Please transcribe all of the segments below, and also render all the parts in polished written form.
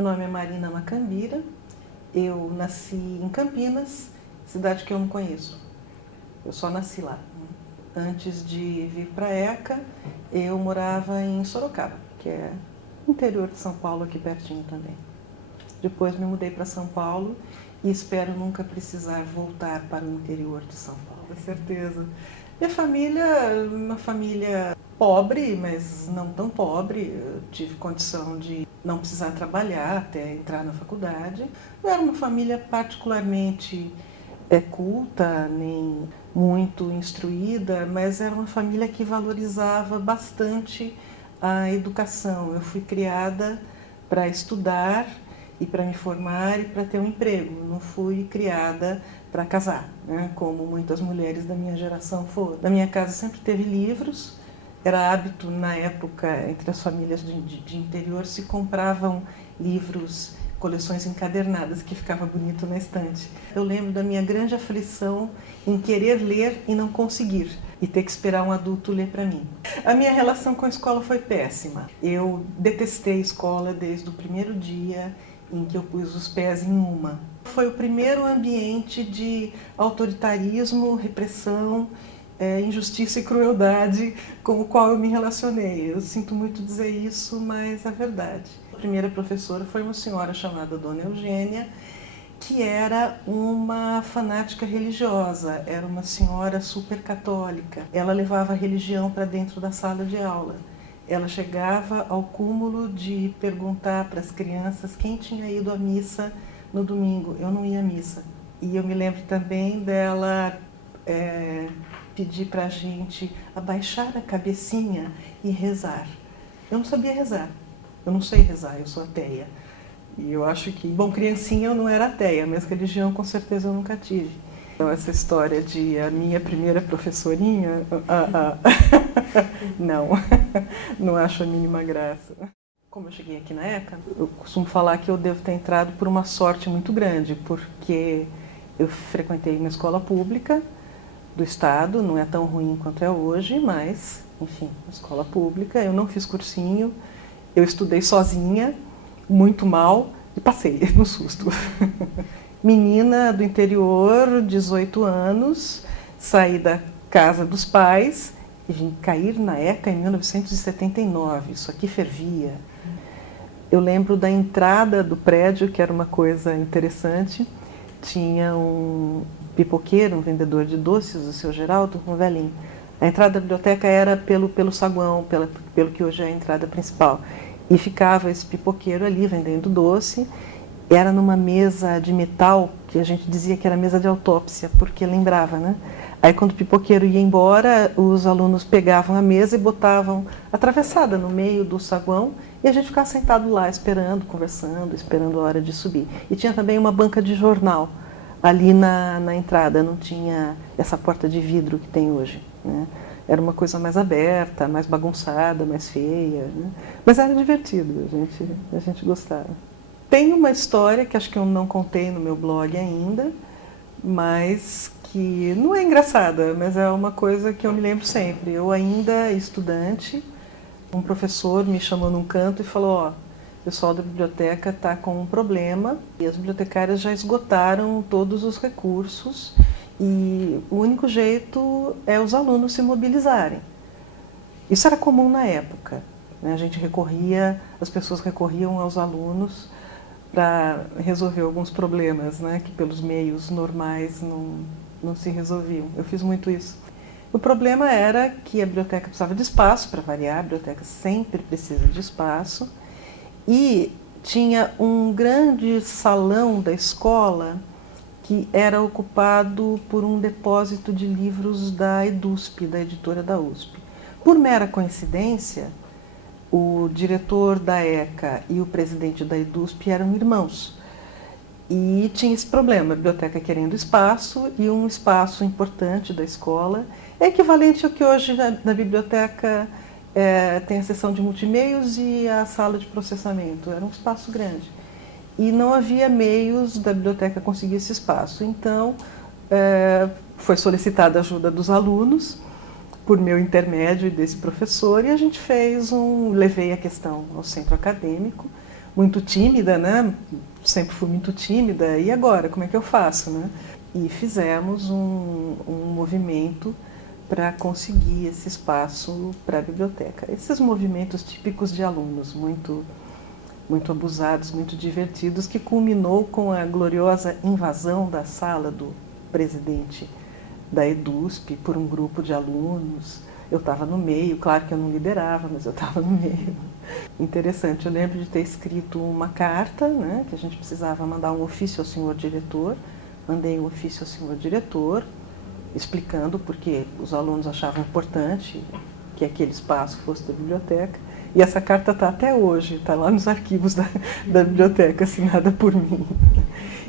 Meu nome é Marina Macambira, eu nasci em Campinas, cidade que eu não conheço. Eu só nasci lá. Antes de vir para ECA, eu morava em Sorocaba, que é interior de São Paulo, aqui pertinho também. Depois me mudei para São Paulo e espero nunca precisar voltar para o interior de São Paulo, com certeza. Minha família, uma família pobre, mas não tão pobre. Eu tive condição de não precisar trabalhar até entrar na faculdade. Não era uma família particularmente culta, nem muito instruída, mas era uma família que valorizava bastante a educação. Eu fui criada para estudar e para me formar e para ter um emprego. Não fui criada para casar, né, como muitas mulheres da minha geração foram. Na minha casa sempre teve livros. Era hábito na época, entre as famílias de interior, se compravam livros, coleções encadernadas, que ficava bonito na estante. Eu lembro da minha grande aflição em querer ler e não conseguir, e ter que esperar um adulto ler para mim. A minha relação com a escola foi péssima. Eu detestei a escola desde o primeiro dia em que eu pus os pés em uma. Foi o primeiro ambiente de autoritarismo, repressão, injustiça e crueldade com o qual eu me relacionei. Eu sinto muito dizer isso, mas é verdade. A primeira professora foi uma senhora chamada Dona Eugênia, que era uma fanática religiosa, era uma senhora super católica. Ela levava a religião para dentro da sala de aula. Ela chegava ao cúmulo de perguntar para as crianças quem tinha ido à missa no domingo. Eu não ia à missa. E eu me lembro também dela pedir para a gente abaixar a cabecinha e rezar. Eu não sabia rezar. Eu não sei rezar, eu sou ateia. E eu acho que, bom, criancinha eu não era ateia, mas religião com certeza eu nunca tive. Então essa história de a minha primeira professorinha, não acho a mínima graça. Como eu cheguei aqui na ECA, eu costumo falar que eu devo ter entrado por uma sorte muito grande, porque eu frequentei uma escola pública do estado, não é tão ruim quanto é hoje, mas, enfim, escola pública, eu não fiz cursinho, eu estudei sozinha, muito mal, e passei no susto. Menina do interior, 18 anos, saí da casa dos pais e vim cair na ECA em 1979, isso aqui fervia. Eu lembro da entrada do prédio, que era uma coisa interessante, tinha um pipoqueiro, um vendedor de doces, o seu Geraldo, um velhinho. A entrada da biblioteca era pelo saguão, pelo que hoje é a entrada principal. E ficava esse pipoqueiro ali vendendo doce. Era numa mesa de metal, que a gente dizia que era mesa de autópsia, porque lembrava, né? Aí quando o pipoqueiro ia embora, os alunos pegavam a mesa e botavam atravessada no meio do saguão, e a gente ficava sentado lá esperando, conversando, esperando a hora de subir. E tinha também uma banca de jornal ali na entrada, não tinha essa porta de vidro que tem hoje, né? Era uma coisa mais aberta, mais bagunçada, mais feia, né? Mas era divertido, a gente gostava. Tem uma história que acho que eu não contei no meu blog ainda, mas que não é engraçada, mas é uma coisa que eu me lembro sempre. Eu ainda estudante, um professor me chamou num canto e falou: ó, o pessoal da biblioteca está com um problema e as bibliotecárias já esgotaram todos os recursos e o único jeito é os alunos se mobilizarem. Isso era comum na época, né? As pessoas recorriam aos alunos para resolver alguns problemas, né, que pelos meios normais não se resolviam. Eu fiz muito isso. O problema era que a biblioteca precisava de espaço, para variar, a biblioteca sempre precisa de espaço, e tinha um grande salão da escola que era ocupado por um depósito de livros da EDUSP, da editora da USP. Por mera coincidência, o diretor da ECA e o presidente da EDUSP eram irmãos. E tinha esse problema, a biblioteca querendo espaço e um espaço importante da escola. É equivalente ao que hoje na biblioteca tem a seção de multimeios e a sala de processamento. Era um espaço grande. E não havia meios da biblioteca conseguir esse espaço. Então, foi solicitada a ajuda dos alunos, por meu intermédio e desse professor, e a gente levei a questão ao centro acadêmico. muito tímida, né? Sempre fui muito tímida, e agora, como é que eu faço, né? E fizemos um movimento para conseguir esse espaço para a biblioteca. Esses movimentos típicos de alunos, muito abusados, muito divertidos, que culminou com a gloriosa invasão da sala do presidente da EDUSP por um grupo de alunos. Eu estava no meio, claro que eu não liderava, mas eu estava no meio. Interessante, eu lembro de ter escrito uma carta, né, que a gente precisava mandar um ofício ao senhor diretor. Mandei um ofício ao senhor diretor, explicando porque os alunos achavam importante que aquele espaço fosse da biblioteca. E essa carta está até hoje, está lá nos arquivos da biblioteca, assinada por mim.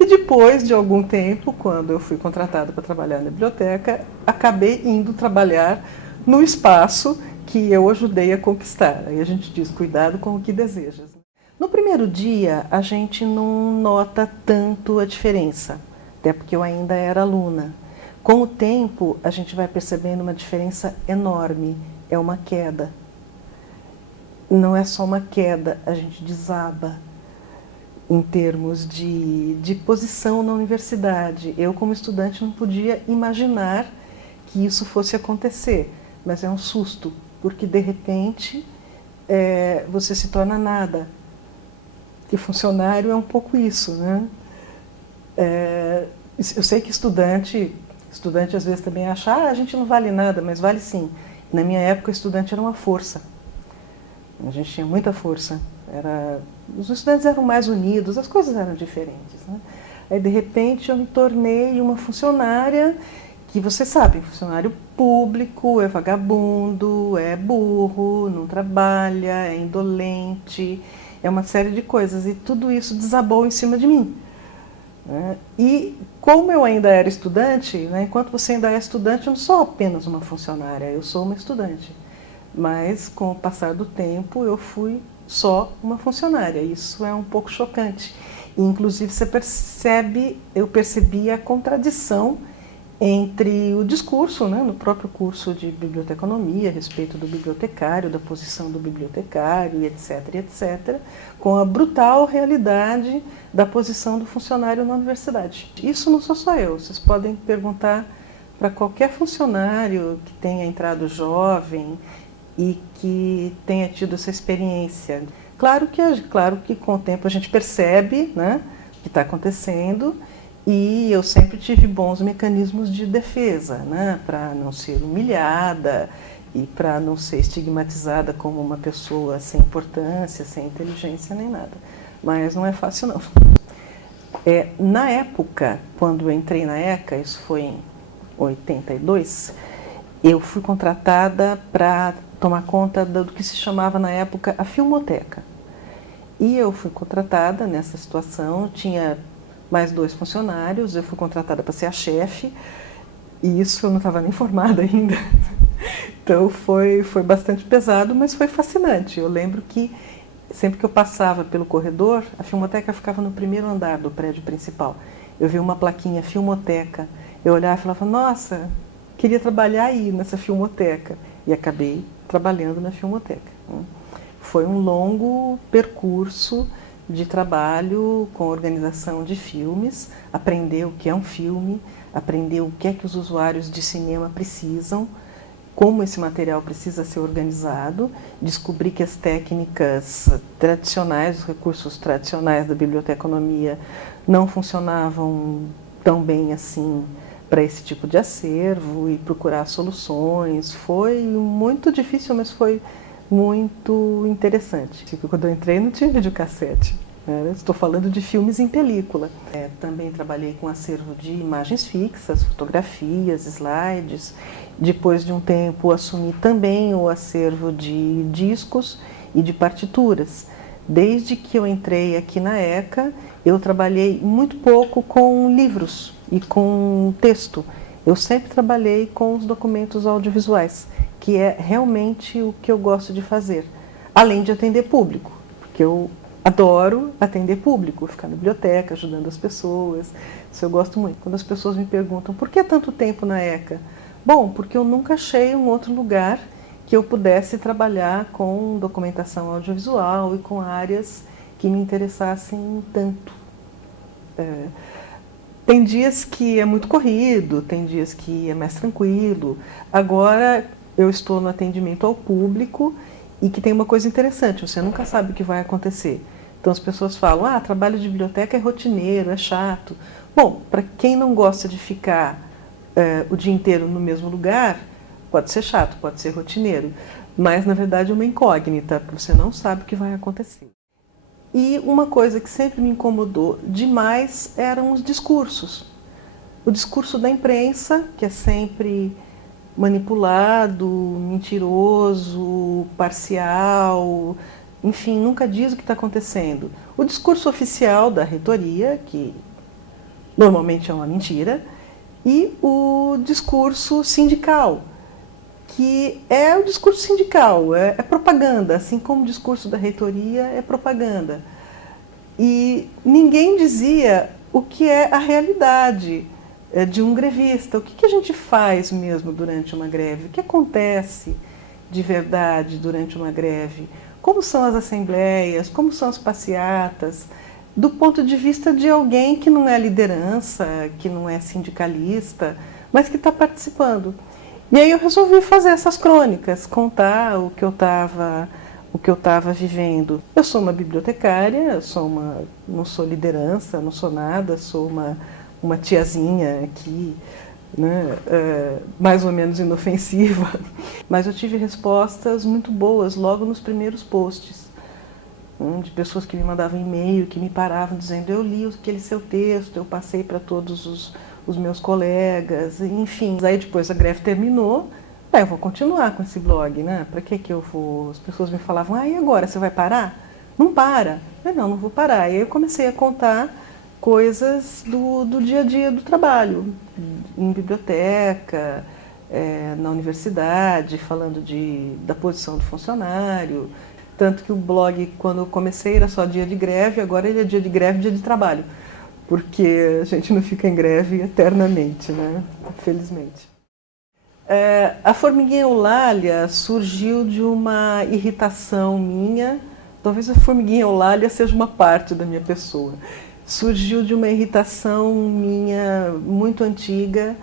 E depois de algum tempo, quando eu fui contratada para trabalhar na biblioteca, acabei indo trabalhar no espaço que eu ajudei a conquistar. Aí a gente diz, cuidado com o que desejas. No primeiro dia, a gente não nota tanto a diferença, até porque eu ainda era aluna. Com o tempo, a gente vai percebendo uma diferença enorme, é uma queda. Não é só uma queda, a gente desaba em termos de posição na universidade. Eu, como estudante, não podia imaginar que isso fosse acontecer, mas é um susto, porque de repente você se torna nada. E funcionário é um pouco isso, né? Eu sei que estudante às vezes também acha, a gente não vale nada, mas vale sim. Na minha época, o estudante era uma força. A gente tinha muita força. Os estudantes eram mais unidos, as coisas eram diferentes, né? Aí, de repente, eu me tornei uma funcionária que, você sabe, funcionário público, é vagabundo, é burro, não trabalha, é indolente, é uma série de coisas. E tudo isso desabou em cima de mim. E como eu ainda era estudante, né, enquanto você ainda é estudante, eu não sou apenas uma funcionária, eu sou uma estudante. Mas com o passar do tempo eu fui só uma funcionária. Isso é um pouco chocante. E, inclusive eu percebi a contradição entre o discurso, né, no próprio curso de biblioteconomia, a respeito do bibliotecário, da posição do bibliotecário, etc., com a brutal realidade da posição do funcionário na universidade. Isso não sou só eu, vocês podem perguntar para qualquer funcionário que tenha entrado jovem e que tenha tido essa experiência. Claro que com o tempo a gente percebe, né, o que está acontecendo, e eu sempre tive bons mecanismos de defesa, né, para não ser humilhada e para não ser estigmatizada como uma pessoa sem importância, sem inteligência nem nada. Mas não é fácil, não. Na época, quando eu entrei na ECA, isso foi em 82, eu fui contratada para tomar conta do que se chamava na época a Filmoteca. E eu fui contratada nessa situação, tinha mais 2 funcionários, eu fui contratada para ser a chefe, e isso eu não estava nem formada ainda. Então foi bastante pesado, mas foi fascinante. Eu lembro que sempre que eu passava pelo corredor, a Filmoteca ficava no primeiro andar do prédio principal. Eu vi uma plaquinha Filmoteca, eu olhava e falava, nossa, queria trabalhar aí nessa Filmoteca. E acabei trabalhando na Filmoteca. Foi um longo percurso de trabalho com organização de filmes, aprender o que é um filme, aprender o que é que os usuários de cinema precisam, como esse material precisa ser organizado, descobrir que as técnicas tradicionais, os recursos tradicionais da biblioteconomia não funcionavam tão bem assim para esse tipo de acervo e procurar soluções. Foi muito difícil, mas foi muito interessante. Quando eu entrei não tinha videocassete. Estou falando de filmes em película. Também trabalhei com acervo de imagens fixas, fotografias, slides. Depois de um tempo assumi também o acervo de discos e de partituras. Desde que eu entrei aqui na ECA, eu trabalhei muito pouco com livros e com texto. Eu sempre trabalhei com os documentos audiovisuais, que é realmente o que eu gosto de fazer, além de atender público, porque eu adoro atender público, ficar na biblioteca, ajudando as pessoas, isso eu gosto muito. Quando as pessoas me perguntam, por que tanto tempo na ECA? Bom, porque eu nunca achei um outro lugar que eu pudesse trabalhar com documentação audiovisual e com áreas que me interessassem tanto. Tem dias que é muito corrido, tem dias que é mais tranquilo. Agora eu estou no atendimento ao público e que tem uma coisa interessante, você nunca sabe o que vai acontecer. Então as pessoas falam, trabalho de biblioteca é rotineiro, é chato. Bom, para quem não gosta de ficar o dia inteiro no mesmo lugar, pode ser chato, pode ser rotineiro, mas na verdade é uma incógnita, porque você não sabe o que vai acontecer. E uma coisa que sempre me incomodou demais eram os discursos. O discurso da imprensa, que é sempre manipulado, mentiroso, parcial, enfim, nunca diz o que está acontecendo. O discurso oficial da reitoria, que normalmente é uma mentira, e o discurso sindical, que é o discurso sindical, é propaganda, assim como o discurso da reitoria é propaganda. E ninguém dizia o que é a realidade de um grevista, o que a gente faz mesmo durante uma greve, o que acontece de verdade durante uma greve, como são as assembleias, como são as passeatas, do ponto de vista de alguém que não é liderança, que não é sindicalista, mas que está participando. E aí eu resolvi fazer essas crônicas, contar o que eu estava vivendo. Eu sou uma bibliotecária, não sou liderança, não sou nada, sou uma tiazinha aqui, né, mais ou menos inofensiva. Mas eu tive respostas muito boas logo nos primeiros posts, de pessoas que me mandavam e-mail, que me paravam dizendo, eu li aquele seu texto, eu passei para todos os meus colegas, enfim. Aí depois a greve terminou, eu vou continuar com esse blog, né? Para que eu vou? As pessoas me falavam, e agora, você vai parar? Não para. Não vou parar. E aí eu comecei a contar coisas do dia a dia do trabalho, em biblioteca, na universidade, falando da posição do funcionário. Tanto que o blog, quando eu comecei, era só dia de greve, agora ele é dia de greve e dia de trabalho, porque a gente não fica em greve eternamente, né? Felizmente. A formiguinha eulália surgiu de uma irritação minha, talvez a formiguinha eulália seja uma parte da minha pessoa. Surgiu de uma irritação minha muito antiga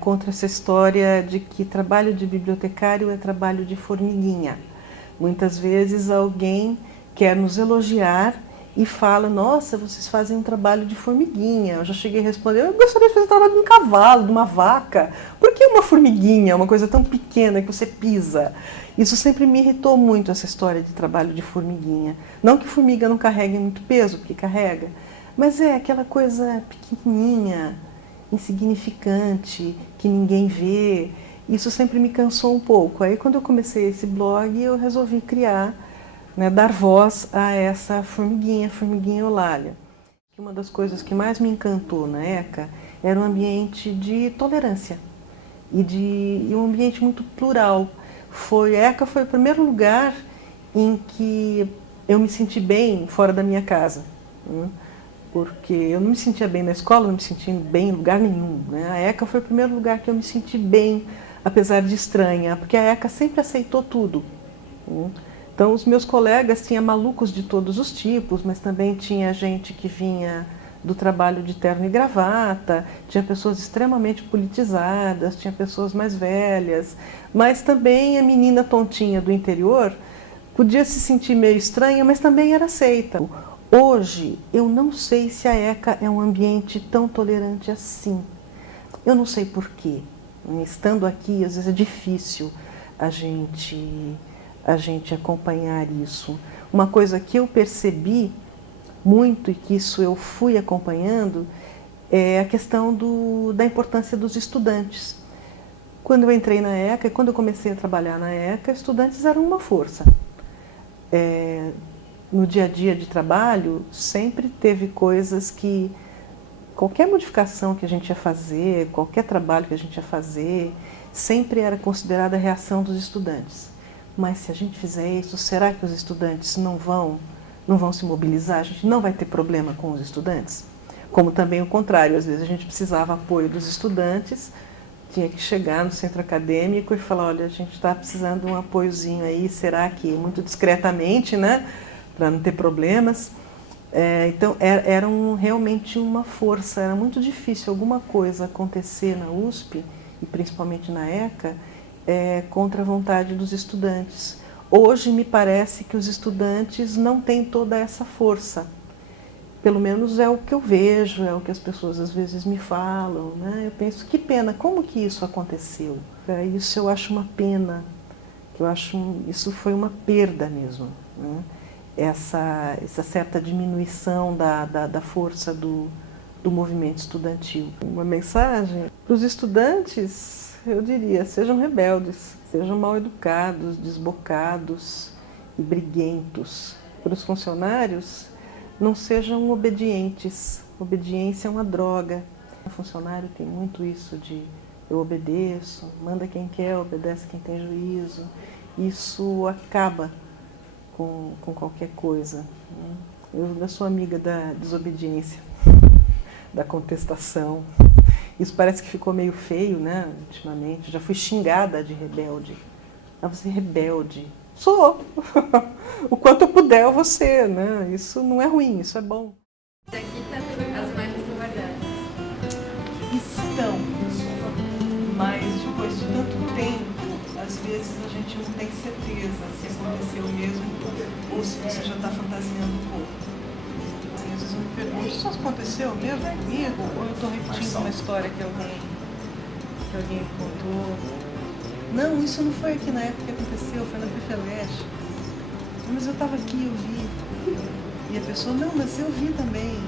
contra essa história de que trabalho de bibliotecário é trabalho de formiguinha. Muitas vezes alguém quer nos elogiar e fala, nossa, vocês fazem um trabalho de formiguinha. Eu já cheguei a responder, eu gostaria de fazer um trabalho de um cavalo, de uma vaca. Por que uma formiguinha, uma coisa tão pequena que você pisa? Isso sempre me irritou muito, essa história de trabalho de formiguinha. Não que formiga não carregue muito peso, porque carrega, mas é aquela coisa pequenininha, insignificante, que ninguém vê. Isso sempre me cansou um pouco. Aí quando eu comecei esse blog, eu resolvi criar, dar voz a essa formiguinha eulália. Uma das coisas que mais me encantou na ECA era um ambiente de tolerância e um ambiente muito plural. A ECA foi o primeiro lugar em que eu me senti bem fora da minha casa, porque eu não me sentia bem na escola, não me sentia bem em lugar nenhum. A ECA foi o primeiro lugar que eu me senti bem, apesar de estranha, porque a ECA sempre aceitou tudo. Então, os meus colegas tinham malucos de todos os tipos, mas também tinha gente que vinha do trabalho de terno e gravata, tinha pessoas extremamente politizadas, tinha pessoas mais velhas, mas também a menina tontinha do interior podia se sentir meio estranha, mas também era aceita. Hoje, eu não sei se a ECA é um ambiente tão tolerante assim. Eu não sei por quê. Estando aqui, às vezes é difícil a gente acompanhar isso. Uma coisa que eu percebi muito e que isso eu fui acompanhando é a questão da importância dos estudantes. Quando eu entrei na ECA, quando eu comecei a trabalhar na ECA, estudantes eram uma força. No dia a dia de trabalho, sempre teve coisas que qualquer modificação que a gente ia fazer, qualquer trabalho que a gente ia fazer, sempre era considerada a reação dos estudantes. Mas se a gente fizer isso, será que os estudantes não vão se mobilizar? A gente não vai ter problema com os estudantes? Como também o contrário, às vezes a gente precisava apoio dos estudantes, tinha que chegar no centro acadêmico e falar, olha, a gente está precisando de um apoiozinho aí, será que, muito discretamente, né? para não ter problemas. Então, eram realmente uma força, era muito difícil alguma coisa acontecer na USP, e principalmente na ECA, contra a vontade dos estudantes. Hoje, me parece que os estudantes não têm toda essa força. Pelo menos é o que eu vejo, é o que as pessoas às vezes me falam, né? Eu penso, que pena, como que isso aconteceu? Isso eu acho uma pena, isso foi uma perda mesmo, né? Essa certa diminuição da força do movimento estudantil. Uma mensagem para os estudantes, eu diria, sejam rebeldes, sejam mal educados, desbocados e briguentos. Para os funcionários, não sejam obedientes. Obediência é uma droga. O funcionário tem muito isso de eu obedeço, manda quem quer, obedece quem tem juízo. Isso acaba com qualquer coisa. Eu sou amiga da desobediência, da contestação. Isso parece que ficou meio feio, né, ultimamente. Já fui xingada de rebelde. Ah, você é rebelde. Sou! O quanto eu puder eu vou ser, né? Isso não é ruim, isso é bom. Daqui as imagens estão guardadas. Estão, mas depois de tanto tempo, às vezes a gente não tem certeza se aconteceu mesmo ou se você já está fantasiando um pouco. Assim, às vezes eu me pergunto, isso aconteceu mesmo comigo? Ou eu estou repetindo uma história que alguém contou? Não, isso não foi aqui na época que aconteceu, foi na Pefeleste. Mas eu estava aqui, eu vi. E a pessoa, não, mas eu vi também.